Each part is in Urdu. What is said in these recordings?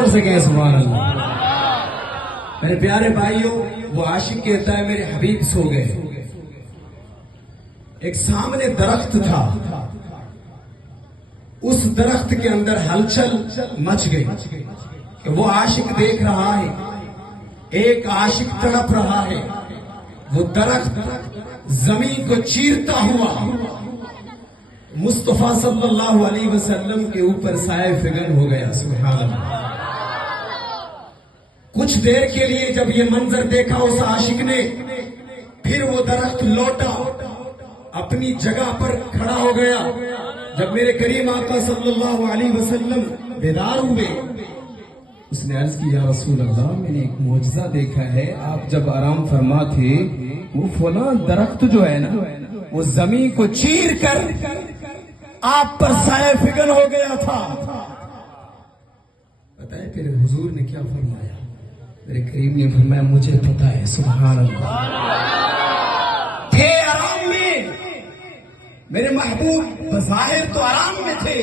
زور سے کہیں سبحان اللہ۔ میرے پیارے بھائیوں، وہ عاشق کہتا ہے میرے حبیب سو گئے۔ ایک سامنے درخت تھا، اس درخت کے اندر ہلچل مچ گئی کہ وہ عاشق دیکھ رہا ہے، ایک عاشق تڑپ رہا ہے۔ وہ درخت زمین کو چیرتا ہوا مصطفیٰ صلی اللہ علیہ وسلم کے اوپر سائے فگن ہو گیا۔ سبحان اللہ۔ کچھ دیر کے لیے جب یہ منظر دیکھا اس عاشق نے، پھر وہ درخت لوٹا، اپنی جگہ پر کھڑا ہو گیا۔ جب میرے کریم آقا صلی اللہ علیہ وسلم بیدار ہوئے، اس نے عرض کی یا رسول اللہ، میں نے ایک معجزہ دیکھا ہے، آپ جب آرام فرما تھے وہ فلاں درخت جو ہے نا وہ زمین کو چیر کر آپ پر سایہ فگن ہو گیا تھا۔ بتائیں پھر حضور نے کیا فرمایا؟ میرے کریم نے فرمایا مجھے پتا ہے۔ سبحان اللہ۔ تھے آرام میں، میرے محبوب بظاہر تو آرام میں تھے،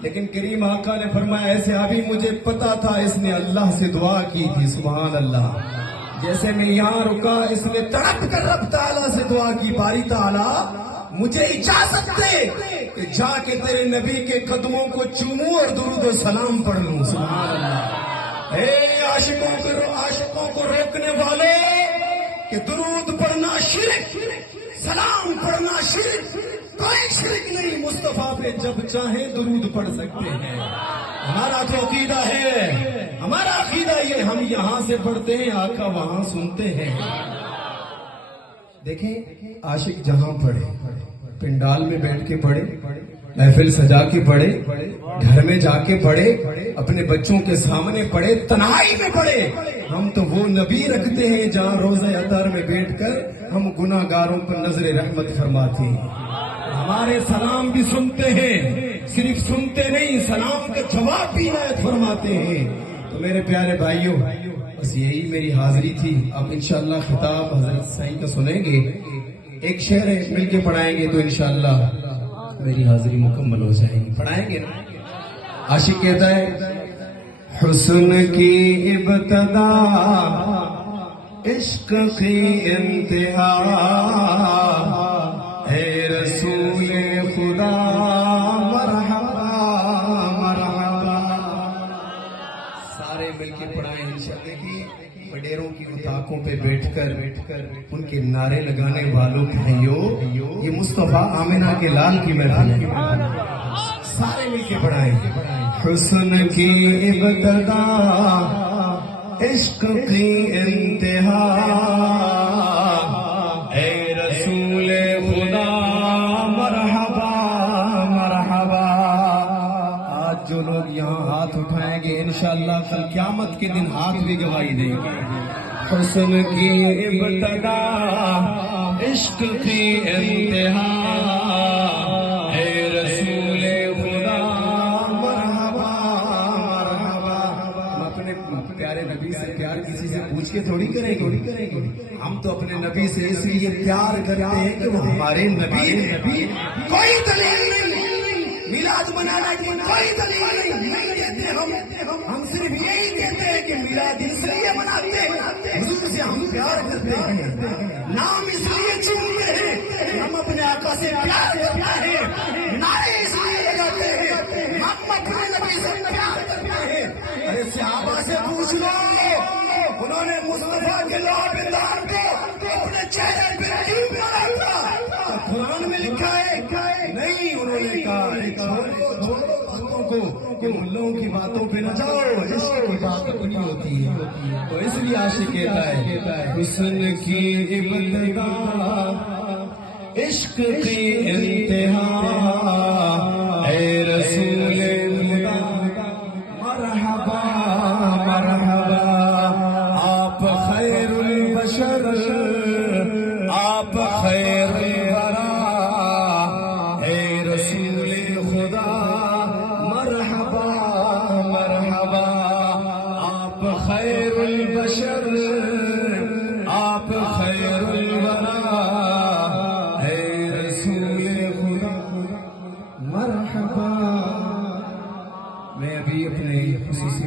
لیکن کریم آقا نے فرمایا ایسے ابھی مجھے پتا تھا اس نے اللہ سے دعا کی تھی۔ سبحان اللہ۔ جیسے میں یہاں رکا، اس نے تڑپ کر رب تعالیٰ سے دعا کی، باری تعالیٰ مجھے اجازت دے کہ جا کے تیرے نبی کے قدموں کو چوموں اور درود و سلام پڑھ لوں۔ سبحان اللہ۔ اے عاشقوں کو روکنے والے کہ درود پڑھنا شرک، سلام پڑھنا شرک، کوئی شرک نہیں، مصطفیٰ پہ جب چاہیں درود پڑھ سکتے ہیں۔ ہمارا تو عقیدہ ہے، ہمارا عقیدہ یہ، ہم یہاں سے پڑھتے ہیں، آقا وہاں سنتے ہیں۔ دیکھیں عاشق جہاں پڑھے، پنڈال میں بیٹھ کے پڑھے، محفل سجا کے پڑھے، گھر میں جا کے پڑھے، اپنے بچوں کے سامنے پڑھے، تنہائی میں پڑھے، ہم تو وہ نبی رکھتے ہیں جہاں روزہ اطہار میں بیٹھ کر ہم گناہ گاروں پر نظر رحمت فرماتے ہیں۔ ہمارے سلام بھی سنتے ہیں، صرف سنتے نہیں، سلام کا جواب بھی عنایت فرماتے ہیں۔ تو میرے پیارے بھائیوں، بس یہی میری حاضری تھی۔ اب انشاءاللہ خطاب حضرت سائیں کا سنیں گے، ایک شعر مل کے پڑھائیں گے تو انشاءاللہ میری حاضری مکمل ہو جائے گی۔ پڑھائیں گے نا؟ عاشق کہتا ہے حسن کی ابتدا عشق کی انتہا، اے رسول خدا مرحبا مرحبا۔ سارے مل کے پڑھائیں انشاءاللہ کی وڈیروں کی اتاقوں پہ بیٹھ کر ان کے نعرے لگانے والوں بھائیوں، یہ مصطفیٰ آمنہ کے لال کی محفل ہے، سارے مل کے پڑھائیں۔ حسن کی ابتدا عشق کی انتہا، اے رسول خدا مرحبا مرحبا۔ آج جو لوگ یہاں ہاتھ اٹھائیں گے انشاءاللہ کل قیامت کے دن ہاتھ بھی گواہی دیں گے۔ حسن کی ابتدا عشق کی انتہا، اے رسول خدا مرحبا مرحبا۔ ہم اپنے پیارے نبی سے پیار کسی سے پوچھ کے تھوڑی کریں گے، ہم تو اپنے نبی سے اس لیے پیار کرتے ہیں کہ وہ ہمارے نبی۔ کوئی دلیل نہیں میلاد منانا کی، کوئی دلیل نہیں دیتے ہم صرف یہی کہتے ہیں کہ میلاد اس لیے مناتے ہیں، حضور سے ہم پیار کرتے ہیں، نام اس لیے چنتے ہیں، ہم اپنے آقا سے پیار کرتے ہیں، نعرے اس لیے لگاتے ہیں، ہم اپنے نبی سے پیار کرتے ہیں۔ ارے صحابہ سے پوچھ لو، انہوں نے مصطفیٰ کے لوابدار کو اپنے چہرے پہ کیوں مارا تھا؟ قرآن میں لکھا ہے نہیں، انہوں نے کہا چھوڑو باتوں کو کہ ملوں کی باتوں پہ نہ جاؤ، عشق کی بات اپنی ہوتی ہے۔ تو اس لیے عاشق کہتا ہے حسن کی ابتدا عشق کی انتہا، اے رسول خدا مرحبا مرحبا۔ آپ خیر البشر، آپ خیر الورا، اے رسول خدا مرحبا مرحبا۔ آپ خیر البشر، آپ خیر الورا، اے رسول خدا مرحبا۔ میں ابھی اپنے خصوصی